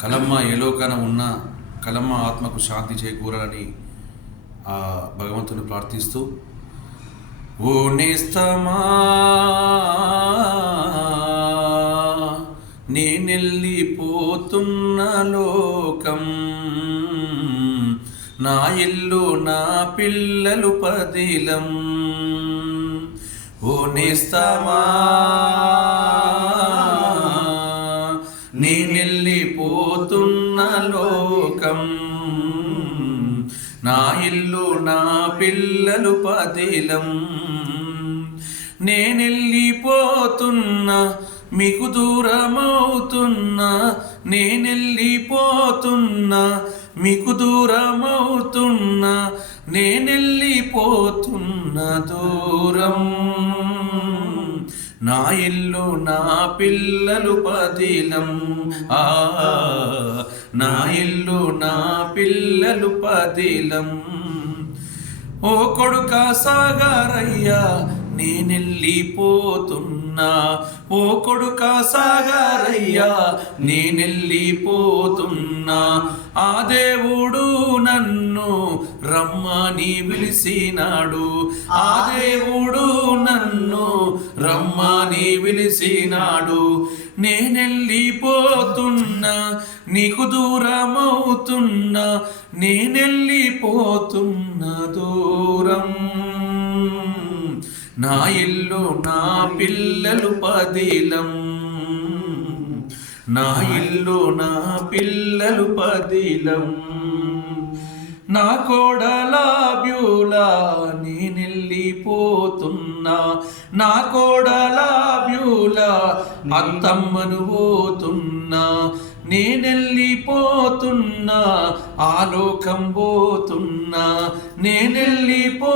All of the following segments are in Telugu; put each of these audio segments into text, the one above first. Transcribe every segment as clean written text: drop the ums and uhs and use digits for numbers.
కలమ్మ ఏ లోకాన ఉన్న కలమ్మ ఆత్మకు శాంతి చేకూరాలని భగవంతుని ప్రార్థిస్తూ, ఓ నేస్తమా నేనెళ్ళిపోతున్న లోకం, నా ఇల్లు నా పిల్లలు పదిలం. ఓ నేస్తమా నేనెళ్ళిపోతున్న లోకం, నా ఇల్లు నా పిల్లలు పదిలం. నేనెళ్ళిపోతున్నా మీకు దూరమవుతున్నా, నేనెళ్ళిపోతున్నా మీకు దూరమవుతున్నా, నేనెళ్ళిపోతున్నా దూరం. నా ఇల్లు నా పిల్లలు పదిలం, నా ఇల్లు నా పిల్లలు పదిలం. ఓ కొడుకా సాగరయ్యా నేనెళ్ళిపోతున్నా, ఓ కొడుకా సాగరయ్యా నేనెళ్ళిపోతున్నా. ఆ దేవుడు నన్ను రమ్మని పిలిచినాడు, ఆ దేవుడు నన్ను రమ్మని పిలిచినాడు. నేనెళ్ళిపోతున్నా నీకు దూరమవుతున్నా, నేనెళ్ళిపోతున్నా దూరం. నా ఇల్లు నా పిల్లలు పదిలం, నా ఇల్లు నా పిల్లలు పదిలం. నా కోడలా బ్యూలా నేనెళ్ళిపోతున్నా, నా కోడలా బ్యూలా అత్తమ్మను పోతున్నా. నేనెళ్ళిపోతున్నా ఆలోకం పోతున్నా, నేనెళ్ళిపోతున్నా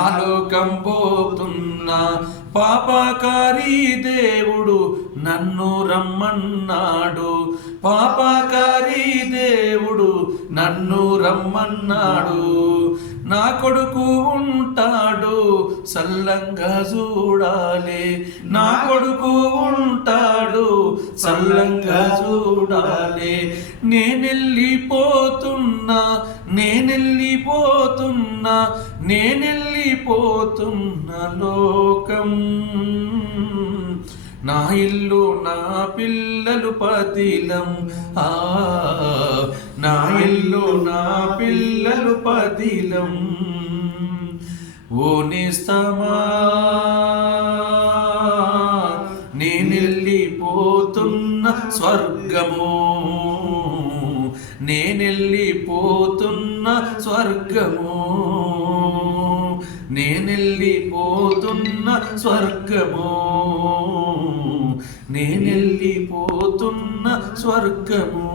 ఆలోకం పోతున్నా. పాపకారి దేవుడు నన్ను రమ్మన్నాడు, పాపకారి దేవుడు నన్ను రమ్మన్నాడు. నా కొడుకు ఉంటాడు సల్లంగా చూడాలి, నా కొడుకు ఉంటాడు సల్లంగా చూడాలి. నేనెళ్ళిపోతున్నా నేనెళ్ళిపోతున్నా, నేనెళ్ళిపోతున్నా లోకం. నా ఇల్లు నా పిల్లలు పదిలం, నా ఇల్లు నా పిల్లలు పదిలం. ఓ నేస్తమా నేనెళ్ళిపోతున్న స్వర్గము, నేనెళ్ళిపోతున్న స్వర్గము, నేనెళ్ళిపోతున్న స్వర్గము, నేనెళ్ళిపోతున్న స్వర్గము.